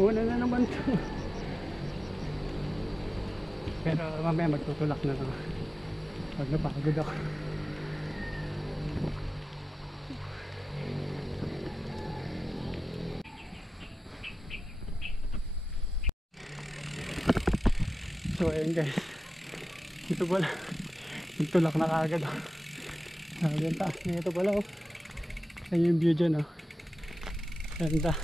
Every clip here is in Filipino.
Mauna na naman to. Pero mamaya magtutulak na ako pag napagod ako. So ayun guys, ito pala nagtulak na kaagad ako. Yung taas na ito pala oh. Ayan yung view dyan oh. Ganda.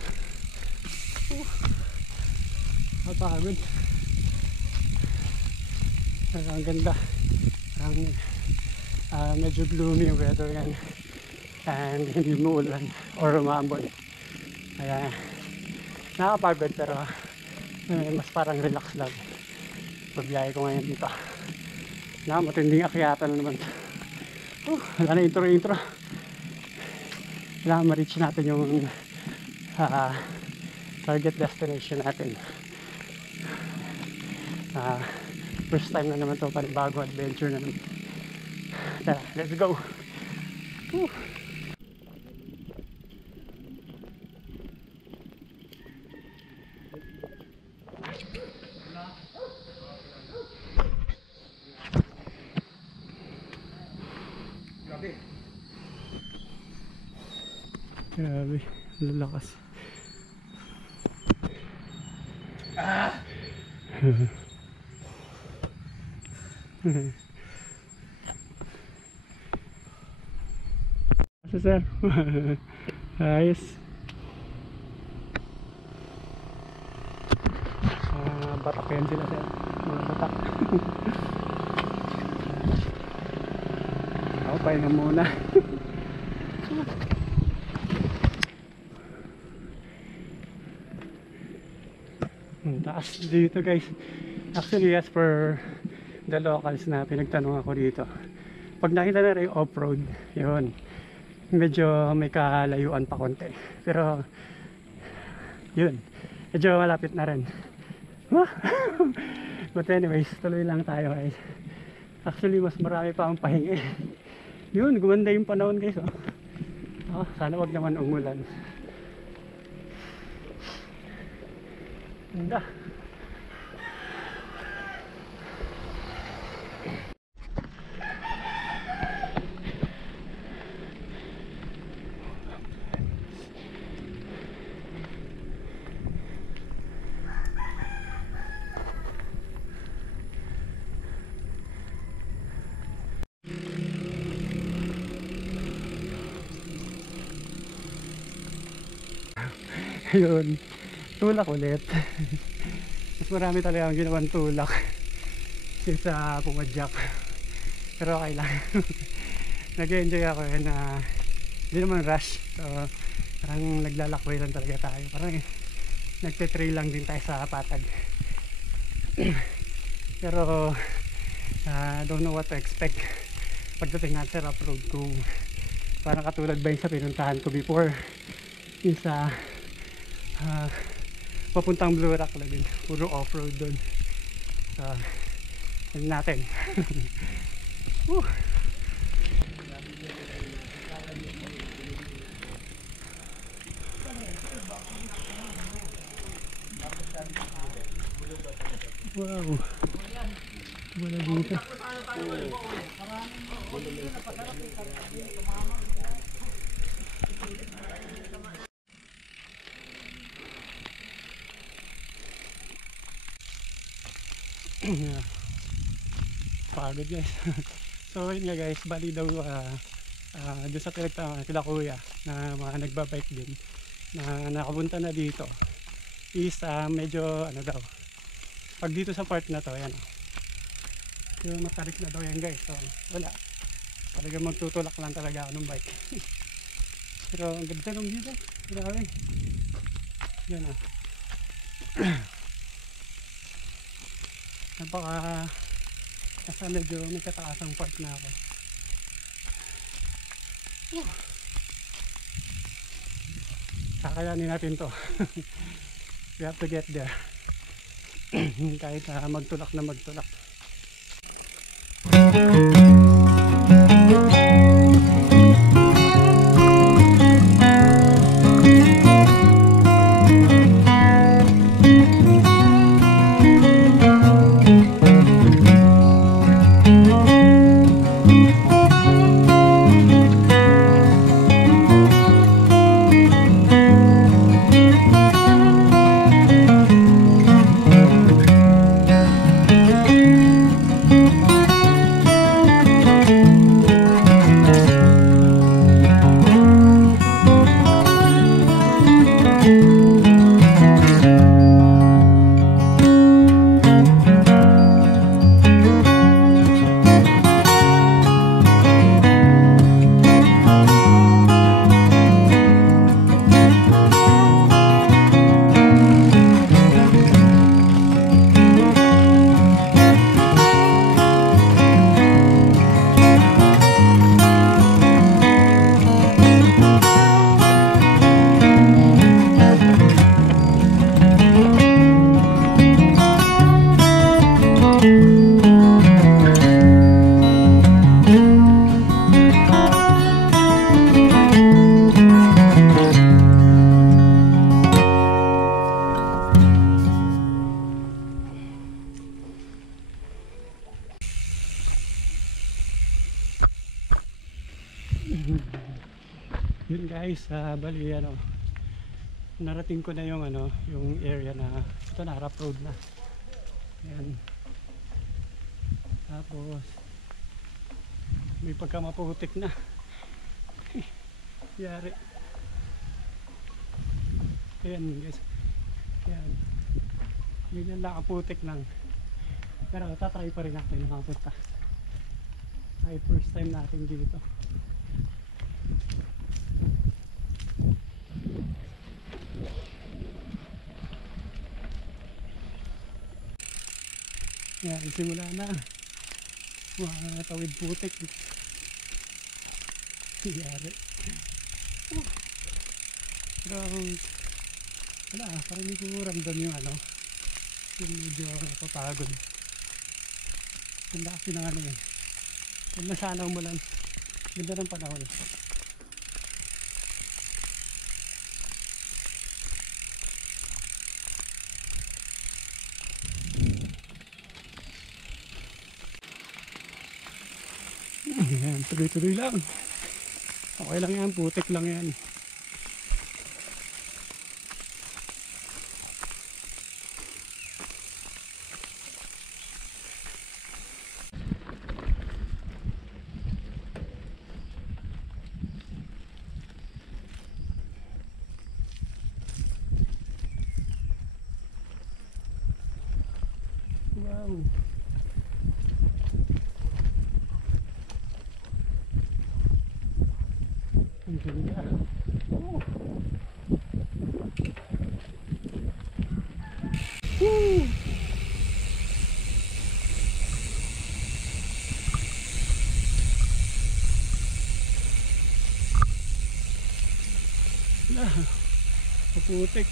Mapagod. Ang ganda. Medyo gloomy yung weather yan. And hindi umuulan or umambon. Kaya nakapagod pero mas parang relax lang. Pagbiyahe ko ngayon dito. Matinding akyatan na naman. Wala na intro. Kailangan ma-reach natin yung target destination natin. First time na naman to, panibago adventure na naman. Tara, let's go. Grabe, lalakas. Asa sir? Ayos. Batak yan sila sir. Mga batak. Ako pa na muna. Taas dito guys. Actually as per the locals na pinagtanong ako dito, pag nakita na rin off-road, yun, medyo may kalayuan pa konti, pero yun, medyo malapit na rin. But anyways, tuloy lang tayo guys. Actually mas marami pa ang pahingi. Yun, gumanda yung panahon guys oh. Sana wag naman umulan. Ganda. Ayun, tulak ulit. Mas marami talaga ang ginawang tulak kaysa pumadyak, pero okay lang. Nag-enjoy ako na hindi naman rush, so parang naglalakway lang talaga tayo, parang nagte-trail lang din tayo sa patag. Pero don't know what to expect pagdating natin sa rough road, kung parang katulad ba yung sa pinuntahan ko before, yung sa papuntang Blue Rock lang din, puro off-road doon. So yun natin. Wow. Wala dito. Pagod guys. So yun nga guys, bali daw doon sa pinagtama sila kuya na mga nagbabike din na nakapunta na dito is medyo ano daw, pag dito sa part na to, yan yung matarik na daw yan guys. So wala, talaga magtutulak lang talaga ako ng bike. Pero ang ganda ng dito, grabe yan napaka nasa medyo may kataasang part na ako. Kakayanin natin to. We have to get there. Kahit magtulak na magtulak. Yun guys, bali narating ko na yung yung area na ito na, rough road na. Ayan. Tapos may pagkamaputik na. Yari. Ayan guys. Ayan. Ganyan lang, kaputik lang. Pero tatry pa rin natin makapunta. Ay, first time natin dito. Yan, simula na mga tawid putik. Yari. Pero wala, parang hindi ko ramdam yung yung medyo napapagod. Ganda kasi ng huwag na sana umulan. Ganda ng panahon. Ayan, tuloy-tuloy lang. Okay lang yan, putik lang yan. Wow. Ang ganda. Oh. Woo! Wala. Kaputik.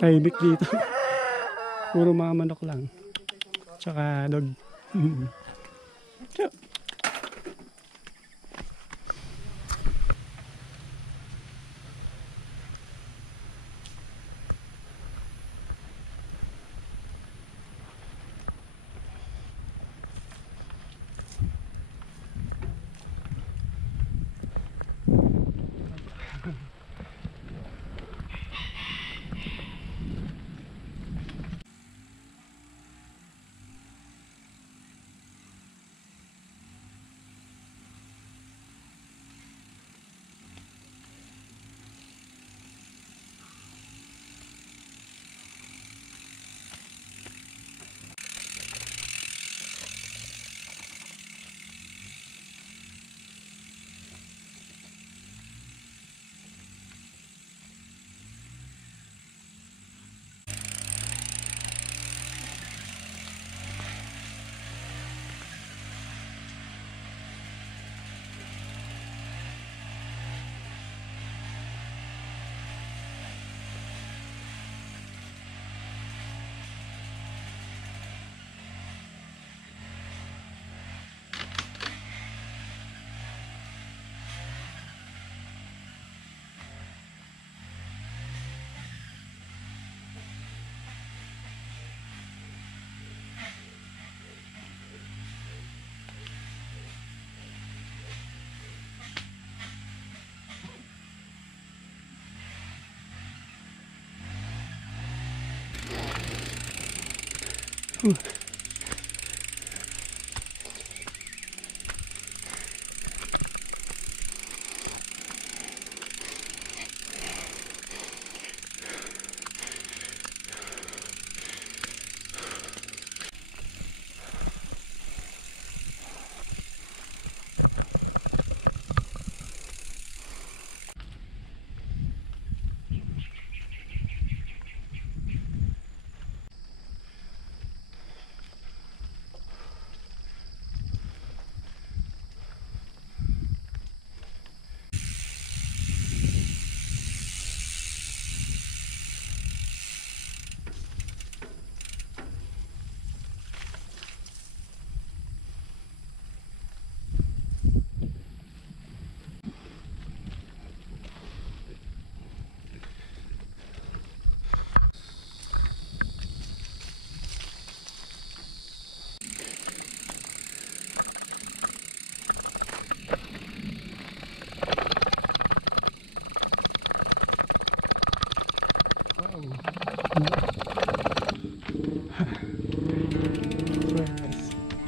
Tahimik dito. Puro mga manok lang. Tsaka dog.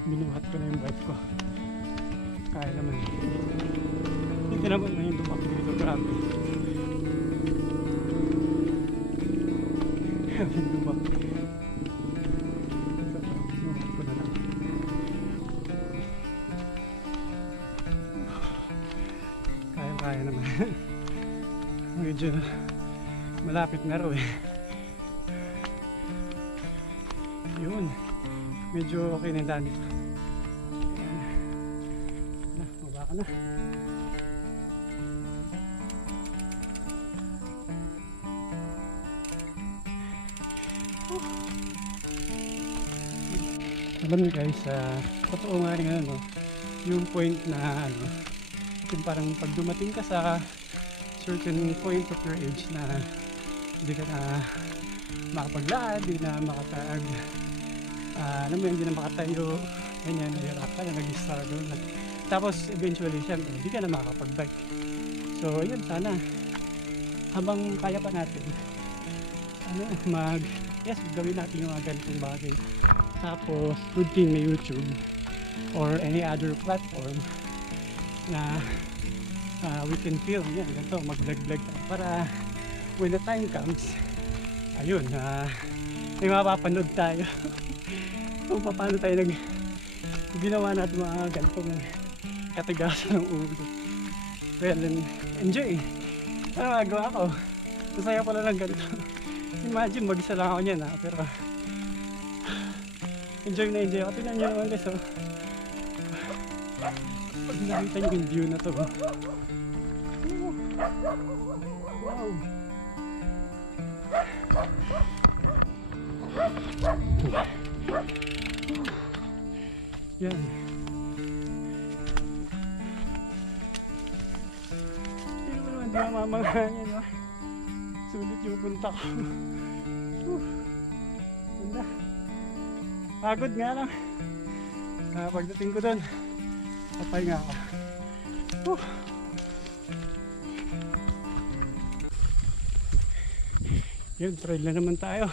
Binuhat ko na yung bike ko. Kaya naman. Hindi naman na yung lumak dito. Grabe. Yung lumak. Binuhat ko na lang. Kaya naman. Medyo malapit na raw eh. Yun. Medyo okay na yung daan dito. Baba ka na. Alam niyo guys, totoo nga rin ano, yung point na ano, yung parang pag dumating ka sa certain point of your age na hindi ka na makapaglaan, hindi na makatag, alam mo yun, hindi na makatayo, ganyan, nahirap ka na, nag-struggle na. Tapos eventually, syempre, hindi ka na makakapag-bike. So, yun, sana, habang kaya pa natin, ano, yes, gawin natin yung mga ganitong bagay. Tapos, good thing may YouTube or any other platform na we can film yan, ganito, mag-vlog-vlog para when the time comes, ayun, may mapapanood tayo kung paano tayo ginawa natin mga ganitong katigasan ng ulo. Well, then, enjoy. Ano magawa ko? Masaya pala lang ganito. Imagine, mag-isa lang ako niyan pero enjoy na enjoy ako. Tingnan nyo naman guys, pag nakita nyo yung view na to, wow, Yan. Hindi naman di mamamanghanin, no? Sulit yung punta ko. Ganda. Pagod nga lang. Pagdating ko doon, kapay nga ako. Yun, trail na naman tayo.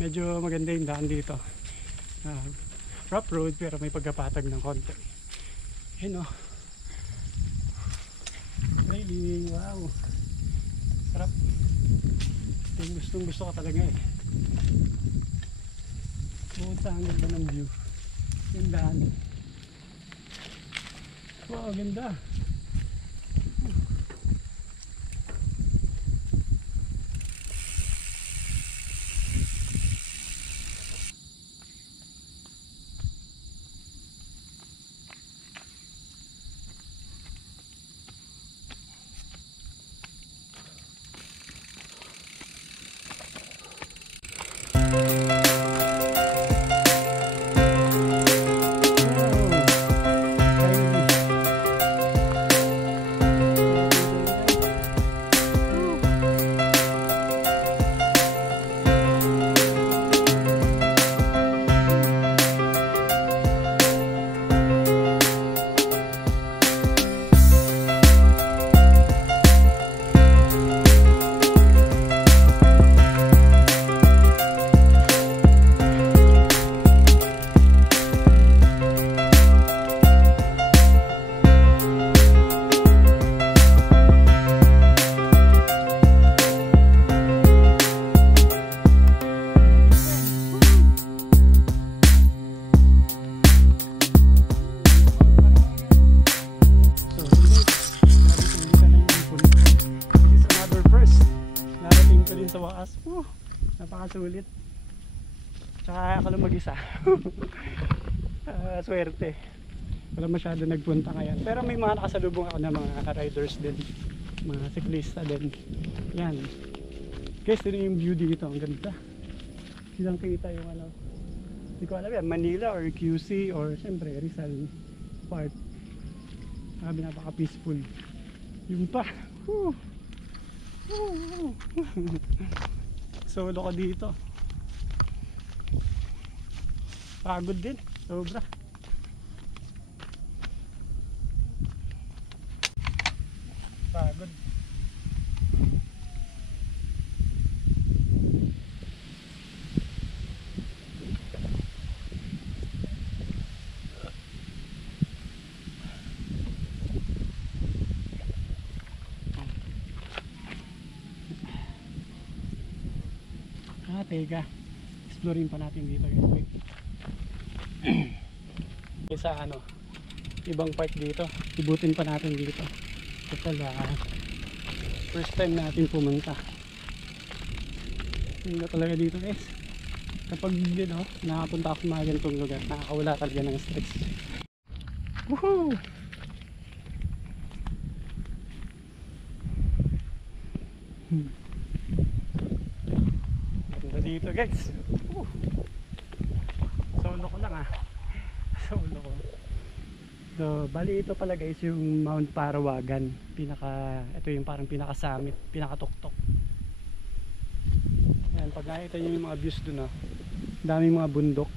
Medyo maganda yung daan dito. Rough road pero may pagkapatag ng konti. Yun o. Trailing, wow. Sarap. Yung gusto ko talaga eh. Bukod sa ang ganda ng view. Yung daan. Wow, ganda. Napakasulit. Tsaka ako lang mag-isa. Swerte. Wala masyado nagpunta ngayon. Pero may mga nakasalubong ako na mga riders din. Mga siklista din. Yan. Guys, ito yung view dito. Ang ganda. Silang kita yung ano. Hindi ko alam yan. Manila or QC or siyempre Rizal part. Sabi napaka-peaceful. Yung pa. Solo ko dito. Pagod din. Sobra. Pagod. Teka, exploring pa natin dito guys. Sa ano, ibang part dito, ibutin pa natin dito. Total, first time natin pumunta. Hindi talaga dito guys. Kapag nakapunta ako sa mga ganitong lugar, nakakawala talaga ng stress. Woohoo! Dito guys. Solo ko lang Solo ko. So, bali ito pala guys yung Mount Parawagan. Ito yung parang pinaka-summit, pinaka-tuktok. Ayan, pag nakita nyo yung mga views dun daming mga bundok.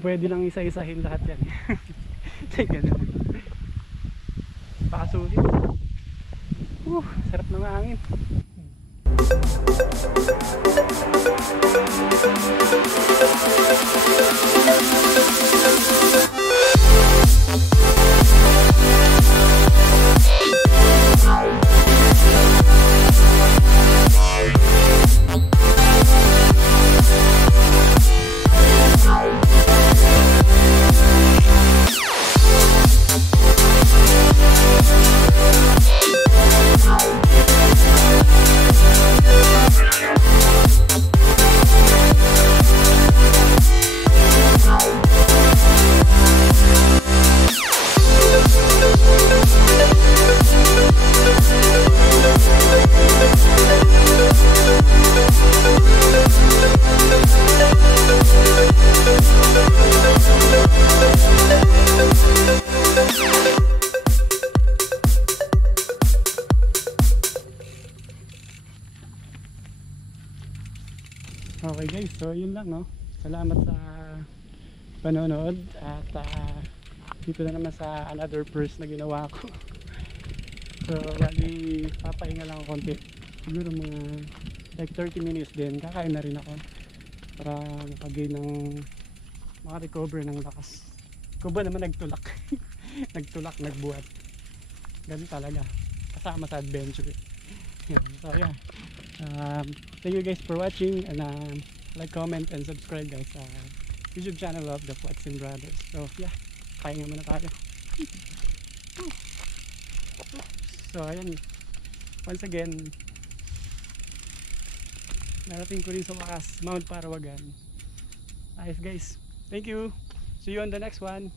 Pwede lang isa-isahin lahat yan. Ganun. Pakasulit. Sarap ng hangin. So yun lang, no. Salamat sa panonood at dito na naman sa another purse na ginawa ko. So bali papahinga lang ako konti, siguro mga like 30 minutes din, kakain na rin ako para makagain ng makarecover ng lakas. Ko ba naman nagtulak nagtulak, nagbuhat, ganun talaga kasama sa adventure. Yan. So yeah, thank you guys for watching, and like, comment and subscribe guys sa YouTube channel of the Flexing Brothers. So yeah, pahinga muna tayo. So ayan, once again narating ko rin sa wakas Mount Parawagan. Ayos guys, thank you, see you on the next one.